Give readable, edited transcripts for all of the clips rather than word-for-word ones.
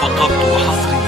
فقط وحصريا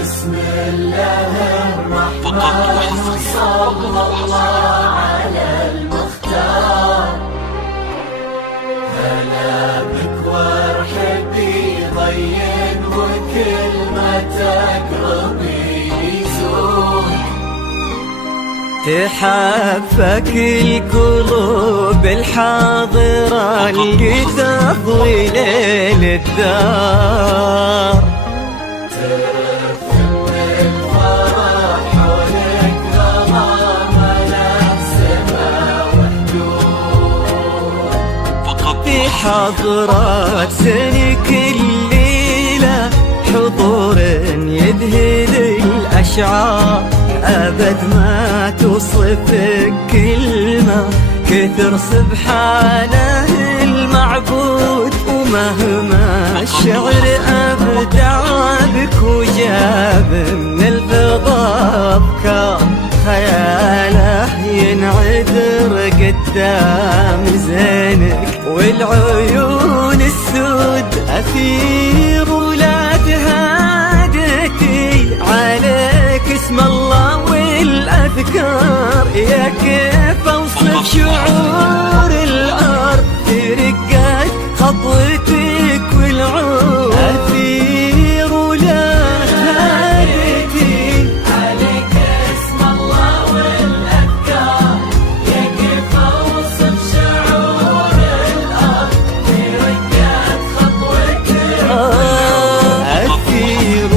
بسم الله الرحمن صلى الله على المختار. هلا بك وارحبي ضين وكل ما تقربي يزول. تحفك القلوب الحاضرة اللي تضوي ليل الدار. حضرات سنك الليلة حضور يذهل الأشعار. أبد ما توصفك كلمة كثر سبحانه المعبود. ومهما الشعر أبدع بك وجاب من الفضاء أفكار خياله ينعذر قدام زينك. والعيون السود أثير ولا تهادتي عليك اسم الله والأذكار. يا كيف أوصف شعور الأرض ترقات خطوتك والعود. أثير ولا تهادتي عليك اسم الله والأذكار. يا كيف أوصف شعور الأرض ترقات خطوتك. أثير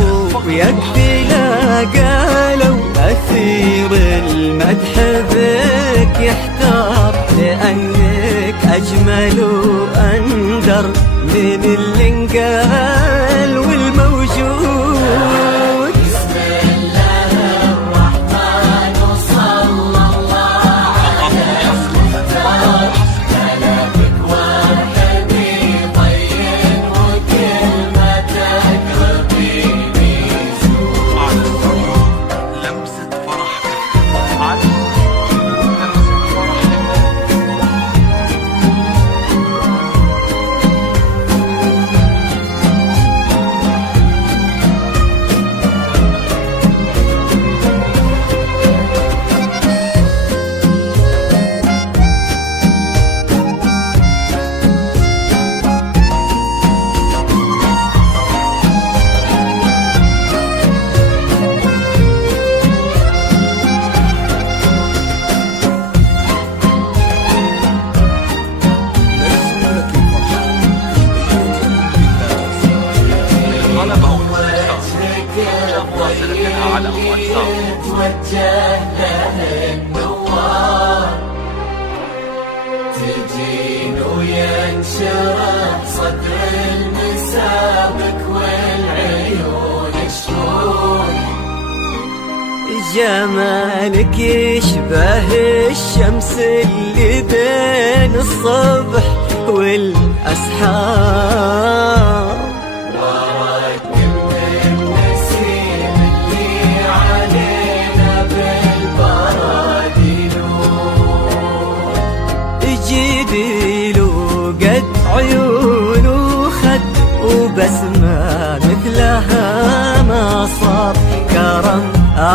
ويكفي لا قالوا أثير المدح بك يحتار. لأنك أجمل وأندر من اللي انقال والموجود. بسم الله الرحمن صلى الله على المختار. هلا بك وارحبي ضين وكل ما تقربي بيزول. على العيون لمسة فرح على على توجه له النوار. تجين وينشرح صدر المسابك والعيون شلون. جمالك يشبه الشمس اللي بين الصبح والأسحار.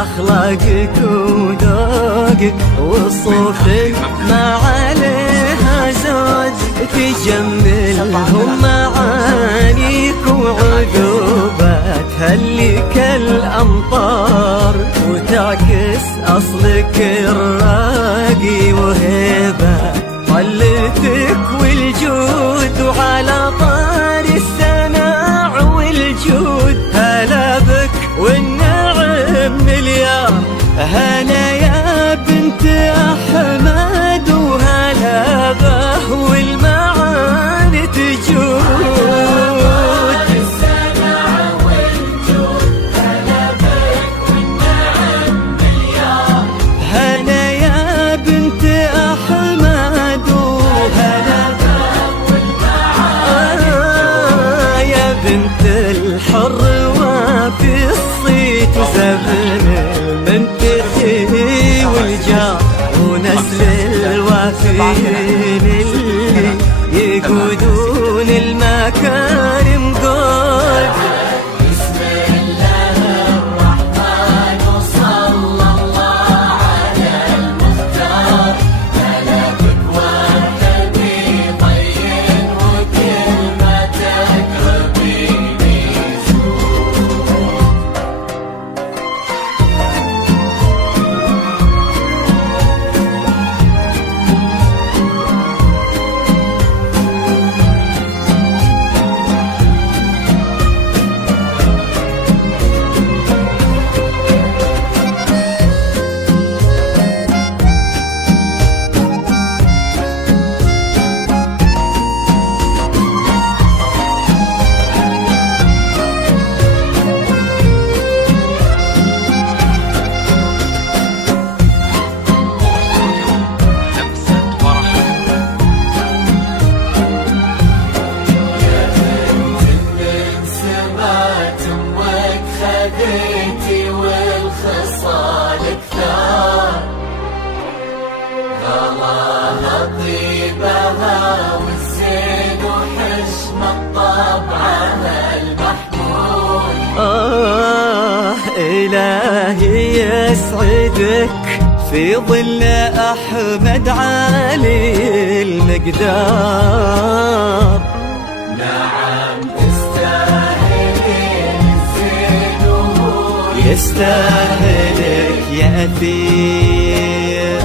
أخلاقك وذوقك وصوفك ما عليها زود، تجملهم معانيك وعذوباتها اللي كالأمطار، وتعكس أصلك الراقي وهيبة طلتك والجود. وعلى طار السماع والجود هلا بك والنعم مليار، هلا يا بنت أحمد وهلا به والمعاني تجود. هلا يا بنت أحمد وهلا يا بنت الحر وفي الصيت وزبن المنتهي والجار، ونسل الوافين اللي يقودون المكارم قول. بسم الله الرحمن وصلى الله على المختار، ملكك وارحبي طين وكلمتك ربيني خذيتي والخصال كثار، غلاها طيبها والزين وحشمة طبعها المحمول. إلهي يسعدك في ظل أحمد عالي المقدار. نعم تستاهلين الزين يستاهلك يا أثير،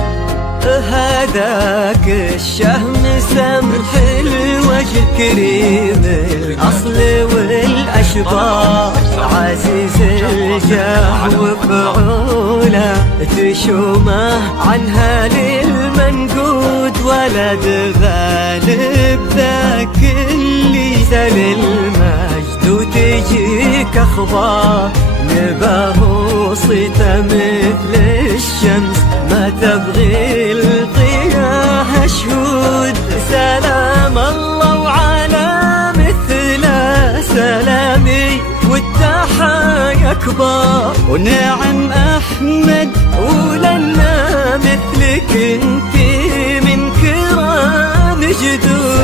هذاك الشهم سمح الوجه كريم الأصل والأشبار، عزيز الجاه وفعوله تشومه عنها للمنقود، ولد غالب ذاك اللي سل المجد وتجيك أخبار، نباه صيته مثل الشمس ما تبغي الضياء شهود. سلام الله وعلى مثله سلامي والتحايا كبار، ونعم أحمد ولنا مثلك انتي من كرام جدود.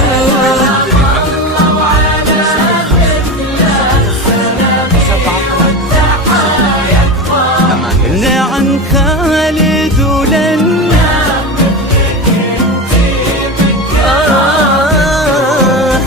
نعم خالد ولنا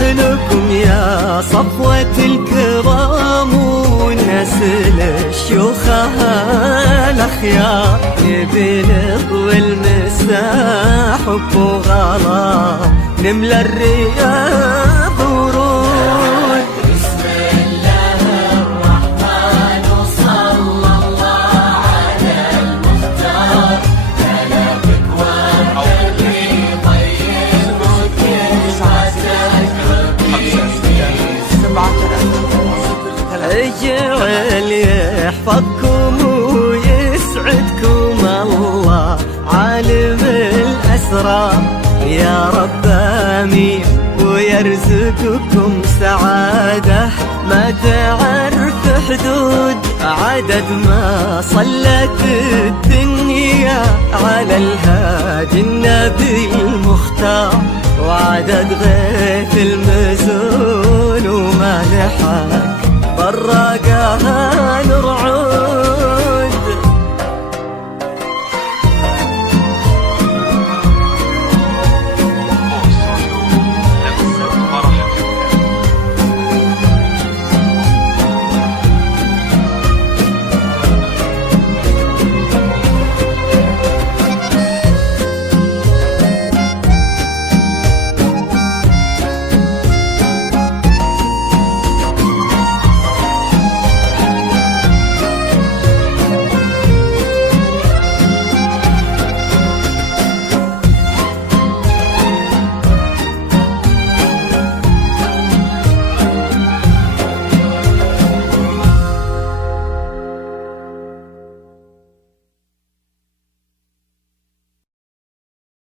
لكم يا صفوة الكرام ونسل الشيوخها الأخيار، بنضوي المساح حب وغلا نملى الرياض ورود. بسم الله الرحمن وصلى الله على المختار، ملكك وارحبي طين وكلمتك اجعل يحفظكم ويسعدكم الله عالم الأسرار، يا رب آمين ويرزقكم سعادة ما تعرف حدود، عدد ما صلت الدنيا على الهادي النبي المختار، وعدد غيث المزول ومالحك براقها